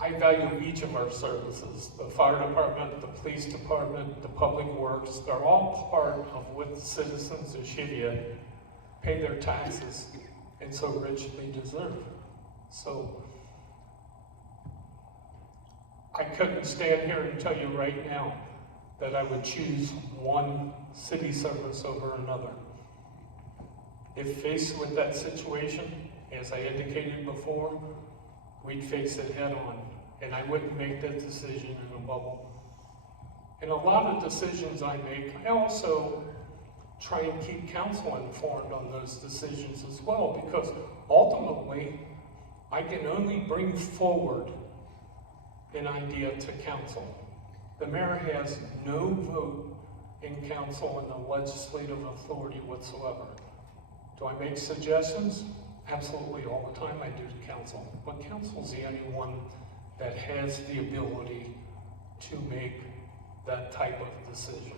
I value each of our services. The fire department, the police department, the public works, they're all part of what the citizens of Cheviot pay their taxes and so richly deserve. So I couldn't stand here and tell you right now that I would choose one city service over another. If faced with that situation, as I indicated before, we'd face it head on, and I wouldn't make that decision in a bubble. And a lot of decisions I make, I also try and keep council informed on those decisions as well, because ultimately, I can only bring forward an idea to council. The mayor has no vote in council and the legislative authority whatsoever. Do I make suggestions? Absolutely, all the time I do to council. But council's the only one that has the ability to make that type of decision.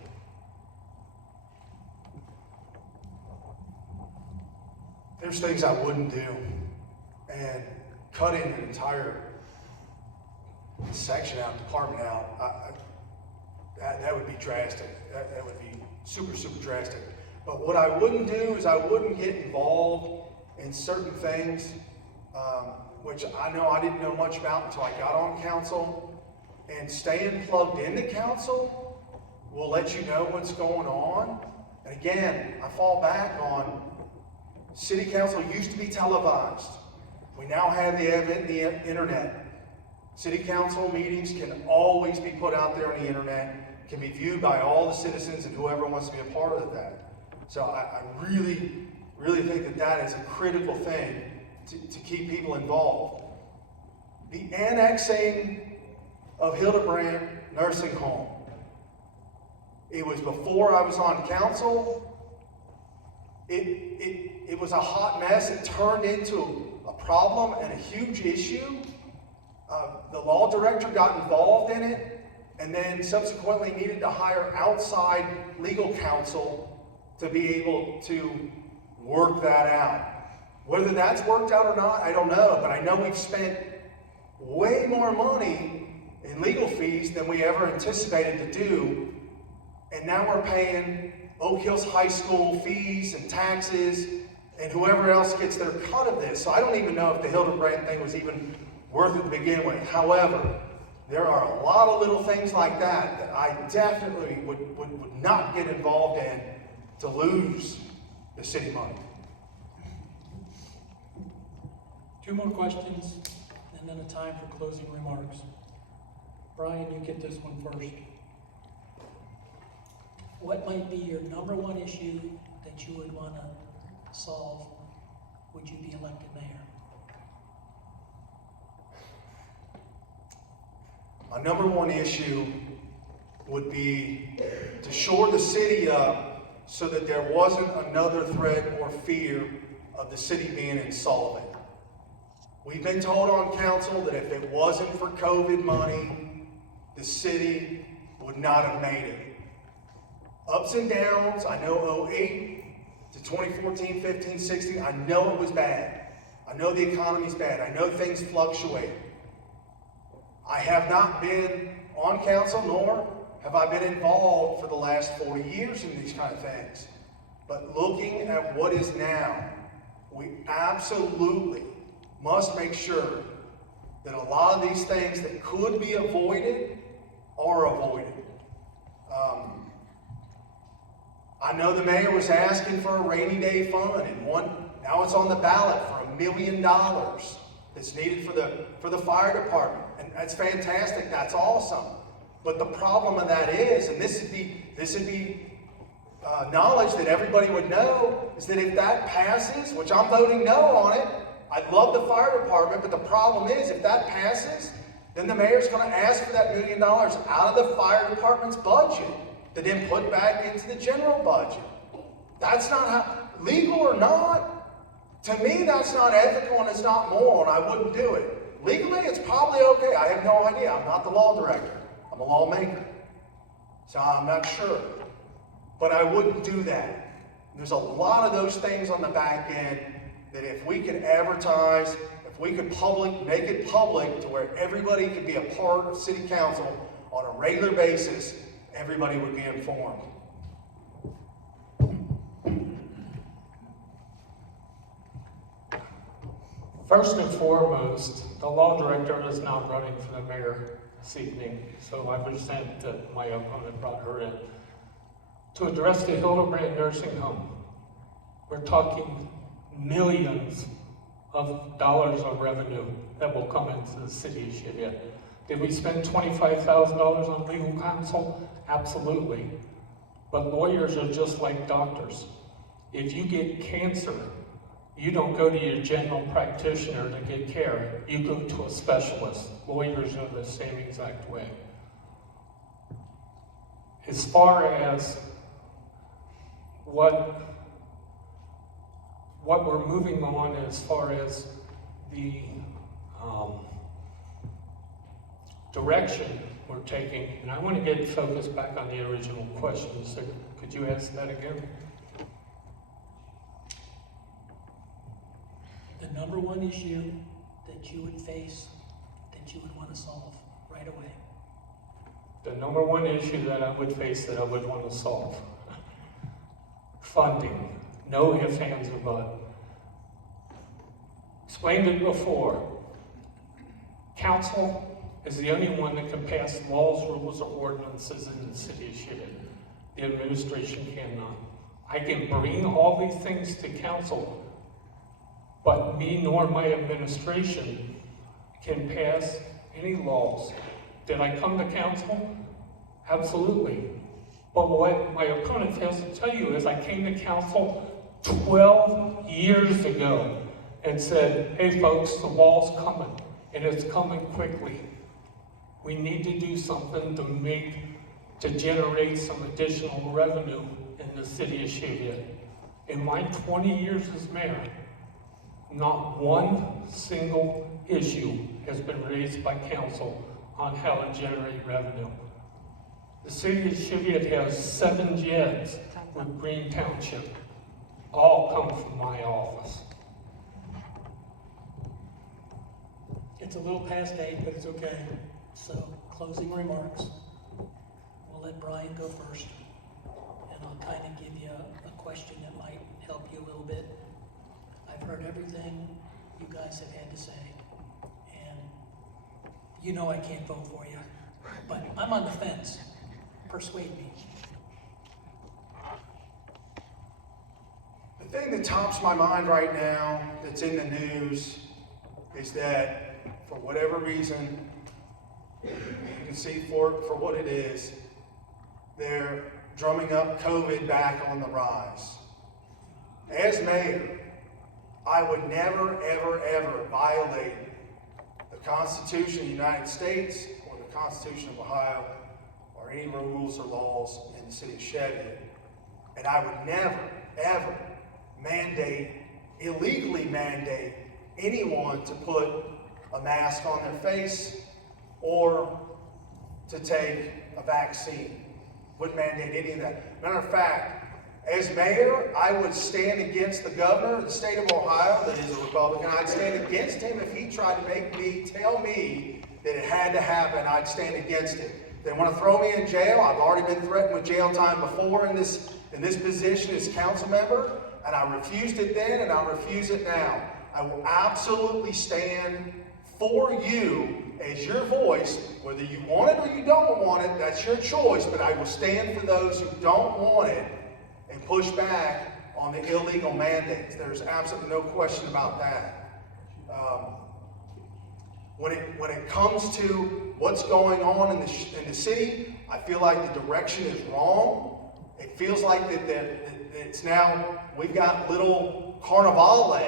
there's things I wouldn't do, and cutting an entire section out, department out, that would be drastic. That would be super, super drastic. But what I wouldn't do is I wouldn't get involved in certain things, which I know I didn't know much about until I got on council. And staying plugged into council will let you know what's going on. And again, I fall back on city council used to be televised. We now have the internet. City council meetings can always be put out there on the internet, can be viewed by all the citizens and whoever wants to be a part of that. So I really, really think that that is a critical thing to keep people involved. The annexing of Hildebrand Nursing Home. It was before I was on council. It was a hot mess. It turned into a problem and a huge issue. The law director got involved in it and then subsequently needed to hire outside legal counsel to be able to work that out. Whether that's worked out or not, I don't know, but I know we've spent way more money in legal fees than we ever anticipated to do, and now we're paying Oak Hills High School fees and taxes and whoever else gets their cut of this. So I don't even know if the Hildebrand thing was even worth it to begin with. However, there are a lot of little things like that that I definitely would not get involved in to lose the city money. 2 more questions, and then a time for closing remarks. Brian, you get this one first. What might be your number one issue that you would want to solve? Would you be elected mayor? My number one issue would be to shore the city up so that there wasn't another threat or fear of the city being insolvent. We've been told on council that if it wasn't for COVID money, the city would not have made it. Ups and downs, I know 08 to 2014, 15, 16, I know it was bad. I know the economy's bad. I know things fluctuate. I have not been on council, nor have I been involved for the last 40 years in these kind of things. But looking at what is now, we absolutely must make sure that a lot of these things that could be avoided are avoided. I know the mayor was asking for a rainy day fund, and now it's on the ballot for $1 million that's needed for the fire department, and that's fantastic. That's awesome. But the problem of that is, and this would be knowledge that everybody would know, is that if that passes, which I'm voting no on it, I love the fire department, but the problem is if that passes, then the mayor's going to ask for that $1 million out of the fire department's budget to then put back into the general budget. That's not how, legal or not, to me that's not ethical and it's not moral, and I wouldn't do it. Legally, it's probably okay. I have no idea. I'm not the law director. I'm a lawmaker. So I'm not sure. But I wouldn't do that. There's a lot of those things on the back end that if we could advertise, if we could make it public to where everybody could be a part of city council on a regular basis, everybody would be informed. First and foremost, the law director is not running for the mayor this evening, so I resent that my opponent brought her in. To address the Hildebrand Nursing Home, we're talking millions of dollars of revenue that will come into the city of Cheviot. Did we spend $25,000 on legal counsel? Absolutely. But lawyers are just like doctors. If you get cancer, you don't go to your general practitioner to get care. You go to a specialist. Lawyers are the same exact way. As far as what we're moving on as far as the direction we're taking, and I want to get focused back on the original question. So could you ask that again? the number one issue that you would face, that you would want to solve right away? The number one issue that I would face that I would want to solve. Funding. No ifs, ands, or buts. Explained it before. Council is the only one that can pass laws, rules, or ordinances in the city of Cheviot. The administration cannot. I can bring all these things to council, but me nor my administration can pass any laws. Did I come to council? Absolutely. But what my opponent fails to tell you is I came to council 12 years ago and said, hey folks, the wall's coming, and it's coming quickly. We need to do something to generate some additional revenue in the city of Cheviot. In my 20 years as mayor, not one single issue has been raised by council on how to generate revenue. The city of Cheviot has 7 JEDs with Green Township. All come from my office. It's a little past 8, but it's okay. So, closing remarks. We'll let Brian go first. And I'll kind of give you a question that might help you a little bit. I've heard everything you guys have had to say. And you know I can't vote for you. But I'm on the fence. Persuade me. The thing that tops my mind right now that's in the news is that for whatever reason, you can see for what it is, they're drumming up COVID back on the rise. As mayor, I would never, ever, ever violate the Constitution of the United States or the Constitution of Ohio or any rules or laws in the city of Cheviot. And I would never, ever illegally mandate anyone to put a mask on their face or to take a vaccine. Wouldn't mandate any of that. Matter of fact, as mayor, I would stand against the governor of the state of Ohio that is a Republican. I'd stand against him if he tried to make me tell me that it had to happen. I'd stand against it. They want to throw me in jail. I've already been threatened with jail time before in this position as council member, and I refused it then, and I refuse it now. I will absolutely stand for you as your voice, whether you want it or you don't want it. That's your choice, but I will stand for those who don't want it and push back on the illegal mandates. There's absolutely no question about that. When it comes to what's going on in the city, I feel like the direction is wrong. It feels like that it's now, we've got little carnivale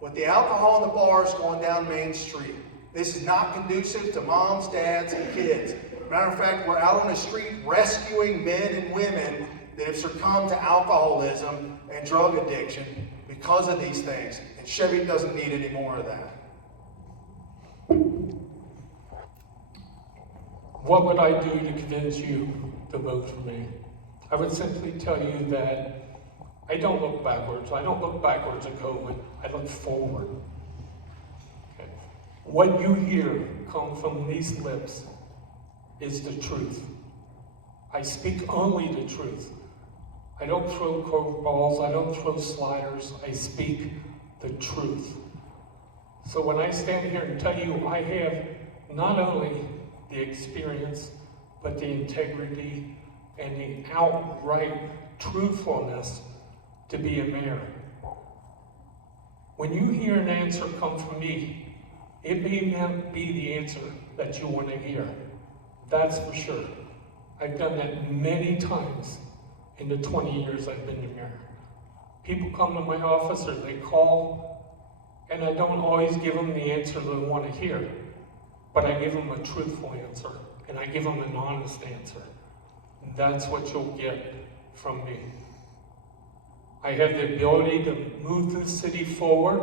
with the alcohol in the bars going down Main Street. This is not conducive to moms, dads, and kids. Matter of fact, we're out on the street rescuing men and women that have succumbed to alcoholism and drug addiction because of these things. And Cheviot doesn't need any more of that. What would I do to convince you to vote for me? I would simply tell you that I don't look backwards. I don't look backwards at COVID. I look forward. Okay. What you hear come from these lips is the truth. I speak only the truth. I don't throw curveballs. I don't throw sliders. I speak the truth. So when I stand here and tell you I have not only the experience, but the integrity and the outright truthfulness to be a mayor. When you hear an answer come from me, it may not be the answer that you want to hear. That's for sure. I've done that many times in the 20 years I've been the mayor. People come to my office or they call, and I don't always give them the answer they want to hear, but I give them a truthful answer, and I give them an honest answer. That's what you'll get from me. I have the ability to move the city forward.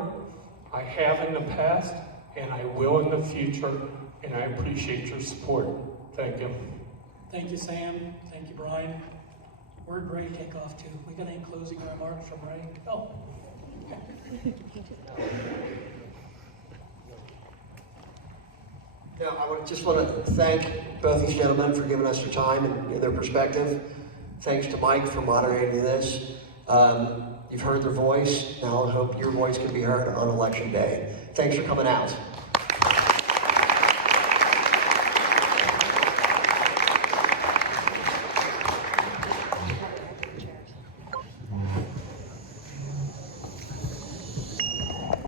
I have in the past, and I will in the future, and I appreciate your support. Thank you. Thank you, Sam. Thank you, Brian. Where'd Ray take off to? We got any closing remarks from Ray? Oh, Now, just want to thank both these gentlemen for giving us their time and their perspective. Thanks to Mike for moderating this. You've heard their voice. Now I hope your voice can be heard on Election Day. Thanks for coming out.